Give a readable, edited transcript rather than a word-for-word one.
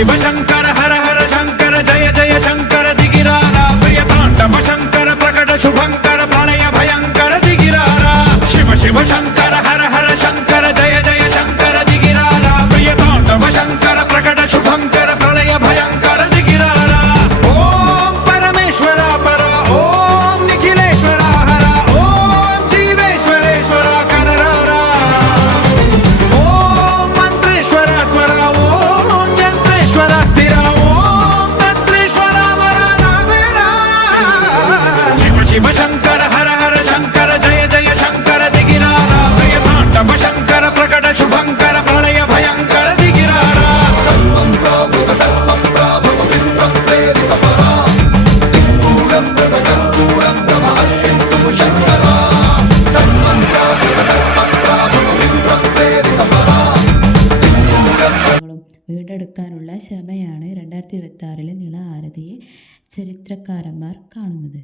शिव शंकर हर हर शंकर जय जय शंकर दिगिरारा प्रिय तांडव शंकर प्रकट शुभंकर प्रलय भयंकर दिगिरारा शिव शिव शंकर हर हर शंकर जय जय शंकर दिगिरारा प्रिय तांडव शंकर प्रकट शुभंकर प्रलय भयंकर दिगिरारा ओम परमेश्वरा परा ओम निखिलेश्वरा हरा ओम जीवेश्वरेश्वरा कररारा ओम मंत्रेश्वरा स्वरा ओम यंत्रेश्वरा स्थिरा ओम तंत्रेश्वरा वरा नावेरा शिव शिव शंकर हर हर शंकर जय जय शंकर दिगिरारा प्रिय तांडव शंकर प्रकट शुभंकर प्रलय भयंकर दिगिरारा വീണ്ടെടുക്കാനുള്ള ക്ഷമയാണ് 2026 നിള ആരതിയെ ചരിത്രകാരന്മാർ കാണുന്നത്.